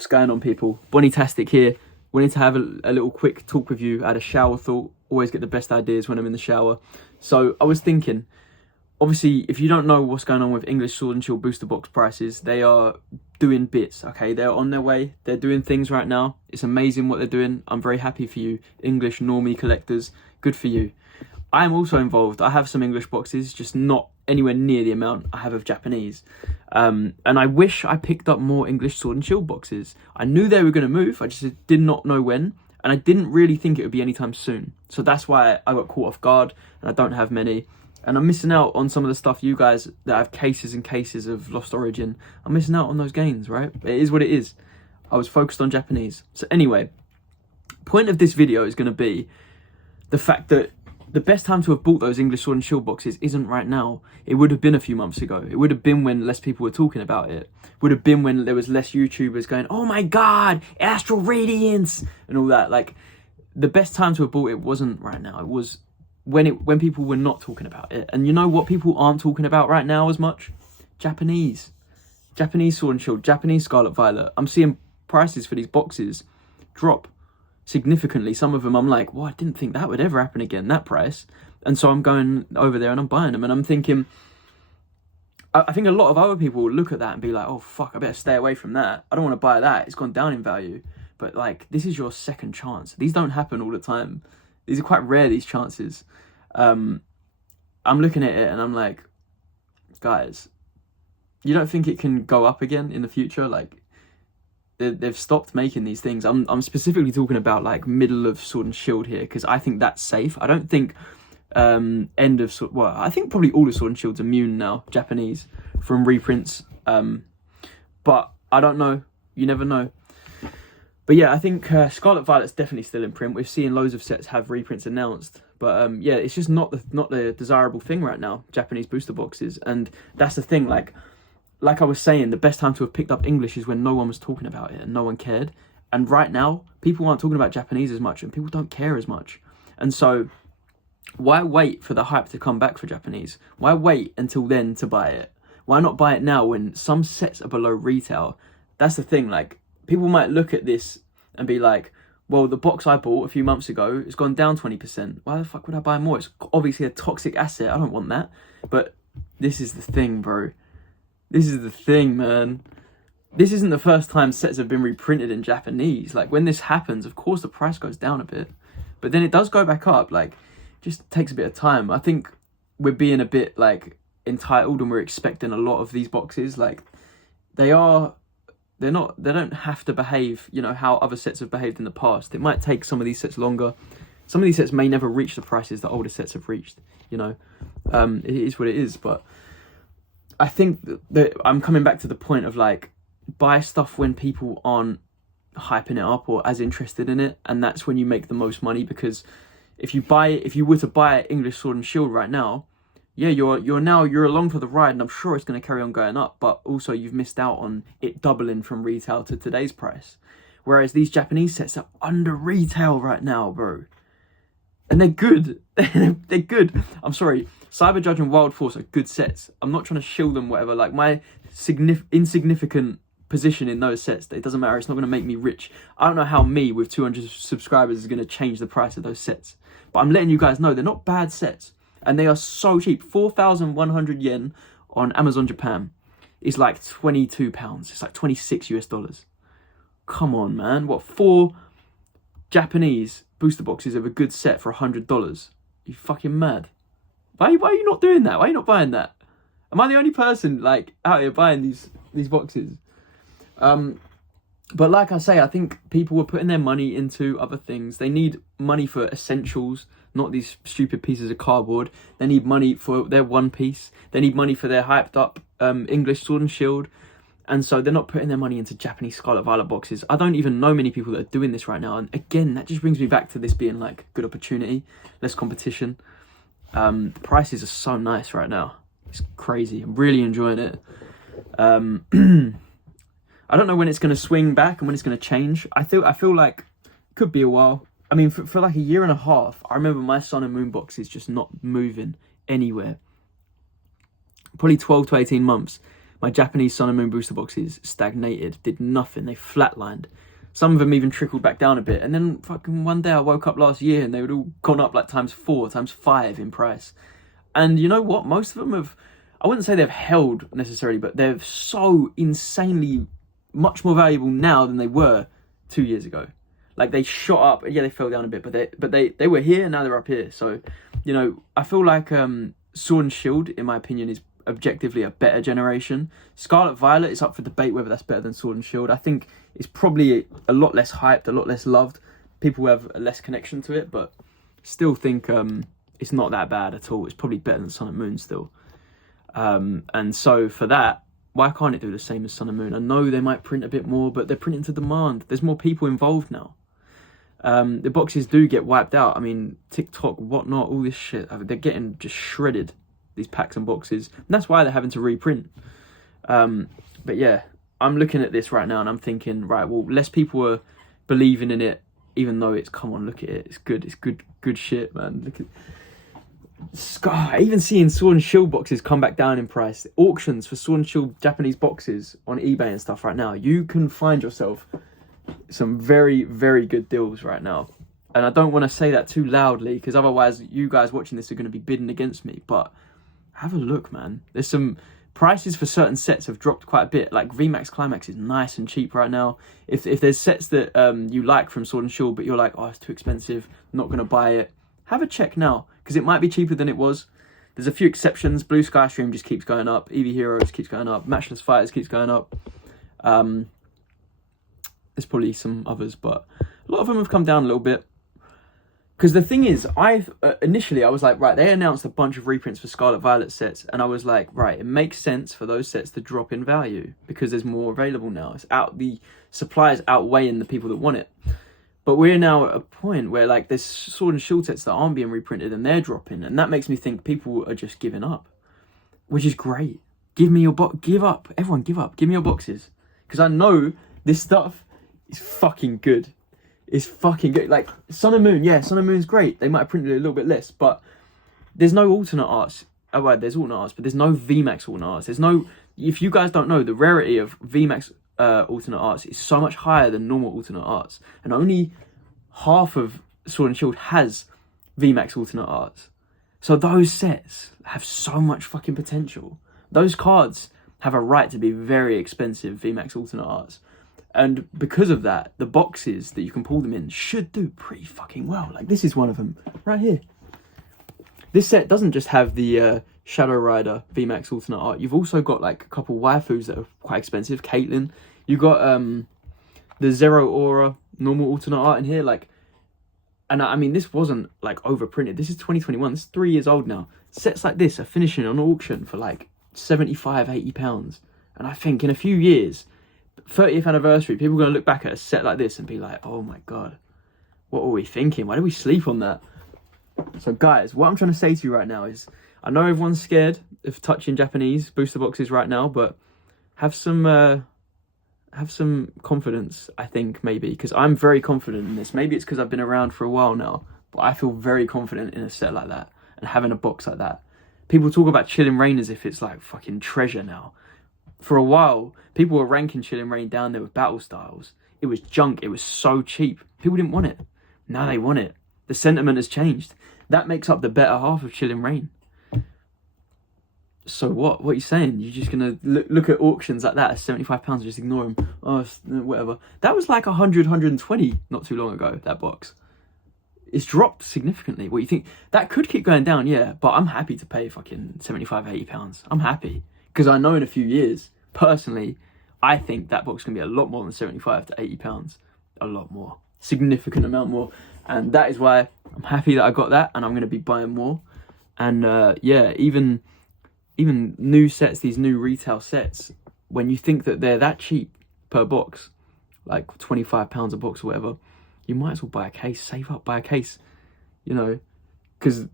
What's going on, people? Bonnie-tastic here. Wanted to have a little quick talk with you. I had a shower thought. Always get the best ideas when I'm in the shower. So I was thinking, obviously, if you don't know what's going on with English Sword and Shield booster box prices, they are doing bits, okay? They're on their way. They're doing things right now. It's amazing what they're doing. I'm very happy for you, English normie collectors. Good for you. I am also involved. I have some English boxes, just not anywhere near the amount I have of Japanese. And I wish I picked up more English Sword and Shield boxes. I knew they were going to move. I just did not know when. And I didn't really think it would be anytime soon. So that's why I got caught off guard and I don't have many. And I'm missing out on some of the stuff you guys that have cases and cases of Lost Origin. I'm missing out on those gains, right? It is what it is. I was focused on Japanese. So anyway, point of this video is going to be the fact that the best time to have bought those English Sword and Shield boxes isn't right now. It would have been a few months ago. It would have been when less people were talking about it. It would have been when there was less YouTubers going, oh my God, Astral Radiance, and all that. Like, the best time to have bought it wasn't right now. It was when people were not talking about it. And you know what people aren't talking about right now as much? Japanese Sword and Shield, Japanese Scarlet Violet. I'm seeing prices for these boxes drop significantly. Some of them I'm like, well, I didn't think that would ever happen again, that price. And so I'm going over there and I'm buying them, and I'm thinking, I think a lot of other people will look at that and be like, oh fuck, I better stay away from that. I don't want to buy that. It's gone down in value. But like, this is your second chance. These don't happen all the time. These are quite rare, these chances. I'm looking at it and I'm like, guys, you don't think it can go up again in the future? Like, they've stopped making these things. I'm specifically talking about like middle of Sword and Shield here, because I think that's safe. I don't think end of Sword, well, I think probably all of Sword and Shield's immune now, Japanese, from reprints. But I don't know. You never know. But yeah, I think Scarlet Violet's definitely still in print. We're seeing loads of sets have reprints announced. But yeah, it's just not the desirable thing right now, Japanese booster boxes. And that's the thing, like I was saying, the best time to have picked up English is when no one was talking about it and no one cared. And right now, people aren't talking about Japanese as much and people don't care as much. And so, why wait for the hype to come back for Japanese? Why wait until then to buy it? Why not buy it now when some sets are below retail? That's the thing, like, people might look at this and be like, well, the box I bought a few months ago has gone down 20%. Why the fuck would I buy more? It's obviously a toxic asset. I don't want that. But this is the thing, bro. This is the thing, man. This isn't the first time sets have been reprinted in Japanese. Like, when this happens, of course the price goes down a bit. But then it does go back up. Like, it just takes a bit of time. I think we're being a bit, like, entitled and we're expecting a lot of these boxes. Like, they don't have to behave, you know, how other sets have behaved in the past. It might take some of these sets longer. Some of these sets may never reach the prices that older sets have reached, you know. It is what it is, but I think that I'm coming back to the point of, like, buy stuff when people aren't hyping it up or as interested in it, and that's when you make the most money. Because if you were to buy English Sword and Shield right now, yeah, you're along for the ride, and I'm sure it's going to carry on going up, but also you've missed out on it doubling from retail to today's price. Whereas these Japanese sets are under retail right now, bro. And they're good. They're good. I'm sorry. Cyber Judge and Wild Force are good sets. I'm not trying to shield them, whatever. Like, my insignificant position in those sets, it doesn't matter. It's not going to make me rich. I don't know how me, with 200 subscribers, is going to change the price of those sets. But I'm letting you guys know they're not bad sets. And they are so cheap. 4,100 yen on Amazon Japan is like £22. It's like 26 US dollars. Come on, man. What, 4 Japanese booster boxes of a good set for $100? You fucking mad. Why are you not doing that? Why are you not buying that? Am I the only person, like, out here buying these boxes? But like I say, I think people were putting their money into other things. They need money for essentials, not these stupid pieces of cardboard. They need money for their One Piece. They need money for their hyped up English Sword and Shield. And so they're not putting their money into Japanese Scarlet Violet boxes. I don't even know many people that are doing this right now. And again, that just brings me back to this being like good opportunity, less competition. The prices are so nice right now. It's crazy. I'm really enjoying it. I don't know when it's going to swing back and when it's going to change. I feel like it could be a while. I mean, for like a year and a half, I remember my Sun and Moon boxes just not moving anywhere. Probably 12 to 18 months. My Japanese Sun and Moon booster boxes stagnated, did nothing. They flatlined. Some of them even trickled back down a bit. And then fucking one day I woke up last year and they would all gone up like ×4, ×5 in price. And you know what? Most of them have, I wouldn't say they've held necessarily, but they're so insanely much more valuable now than they were 2 years ago. Like they shot up. Yeah, they fell down a bit, but they were here, now they're up here. So, you know, I feel like Sword and Shield, in my opinion, is objectively a better generation. Scarlet Violet is up for debate whether that's better than Sword and Shield. I think it's probably a lot less hyped, a lot less loved. People have a less connection to it, but still think it's not that bad at all. It's probably better than Sun and Moon still. And so for that, why can't it do the same as Sun and Moon? I know they might print a bit more, but they're printing to demand. There's more people involved now. The boxes do get wiped out. I mean, TikTok, whatnot, all this shit. They're getting just shredded, these packs and boxes. And that's why they're having to reprint. But yeah, I'm looking at this right now and I'm thinking, right, well, less people are believing in it, even though it's, come on, look at it. It's good shit, man. Look at even seeing Sword and Shield boxes come back down in price. Auctions for Sword and Shield Japanese boxes on eBay and stuff right now. You can find yourself some very, very good deals right now. And I don't want to say that too loudly because otherwise you guys watching this are going to be bidding against me. But have a look, man. There's some prices for certain sets have dropped quite a bit. Like VMAX Climax is nice and cheap right now. If there's sets that you like from Sword and Shield, but you're like, oh, it's too expensive, I'm not going to buy it, have a check now. Because it might be cheaper than it was. There's a few exceptions. Blue Sky Stream just keeps going up. Eevee Heroes keeps going up. Matchless Fighters keeps going up. There's probably some others, but a lot of them have come down a little bit. Because the thing is, initially I was like, right, they announced a bunch of reprints for Scarlet Violet sets, and I was like, right, it makes sense for those sets to drop in value because there's more available now. It's out, the supply is outweighing the people that want it. But we're now at a point where like there's Sword and Shield sets that aren't being reprinted and they're dropping, and that makes me think people are just giving up, which is great. Give me your give up, everyone, give up. Give me your boxes, because I know this stuff is fucking good. It's fucking good. Like Sun and Moon, yeah, Sun and Moon's great. They might have printed it a little bit less, but there's no alternate arts. Oh, well, there's alternate arts, but there's no VMAX alternate arts. There's no. If you guys don't know, the rarity of VMAX alternate arts is so much higher than normal alternate arts, and only half of Sword and Shield has VMAX alternate arts. So those sets have so much fucking potential. Those cards have a right to be very expensive VMAX alternate arts, and because of that, the boxes that you can pull them in should do pretty fucking well. Like this is one of them right here. This set doesn't just have the Shadow Rider VMAX alternate art. You've also got like a couple waifus that are quite expensive. Caitlyn. You got the Zero Aura normal alternate art in here. Like, and I mean, this wasn't like overprinted. This is 2021. This is 3 years old now. Sets like this are finishing on auction for like 75, 80 pounds. And I think in a few years, 30th anniversary, people are going to look back at a set like this and be like, oh my God, what were we thinking? Why did we sleep on that? So guys, what I'm trying to say to you right now is, I know everyone's scared of touching Japanese booster boxes right now, but have some confidence, I think, maybe, because I'm very confident in this. Maybe it's because I've been around for a while now, but I feel very confident in a set like that and having a box like that. People talk about Chilling Reign as if it's like fucking treasure now. For a while, people were ranking Chilling Reign down there with battle styles. It was junk. It was so cheap. People didn't want it. Now they want it. The sentiment has changed. That makes up the better half of Chilling Reign. So what? What are you saying? You're just going to look at auctions like that at £75 and just ignore them? Oh, whatever. That was like 100, 120 not too long ago, that box. It's dropped significantly. What do you think? That could keep going down, yeah, but I'm happy to pay fucking 75, 80 pounds. I'm happy. Because I know in a few years, personally, I think that box can be a lot more than 75 to 80 pounds. A lot more. Significant amount more. And that is why I'm happy that I got that, and I'm going to be buying more. And yeah, even new sets, these new retail sets, when you think that they're that cheap per box, like £25 a box or whatever, you might as well buy a case, save up, buy a case, you know, because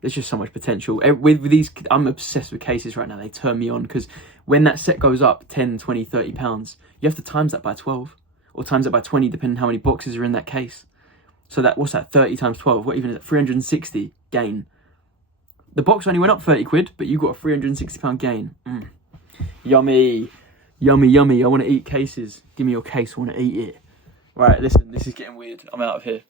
there's just so much potential. With these, I'm obsessed with cases right now. They turn me on, because when that set goes up 10, 20, 30 pounds, you have to times that by 12 or times it by 20, depending on how many boxes are in that case. So that, what's that, 30 times 12? What even is it? 360 gain. The box only went up 30 quid, but you got a £360 gain. Yummy. Yummy, yummy. I want to eat cases. Give me your case. I want to eat it. Right, listen, this is getting weird. I'm out of here.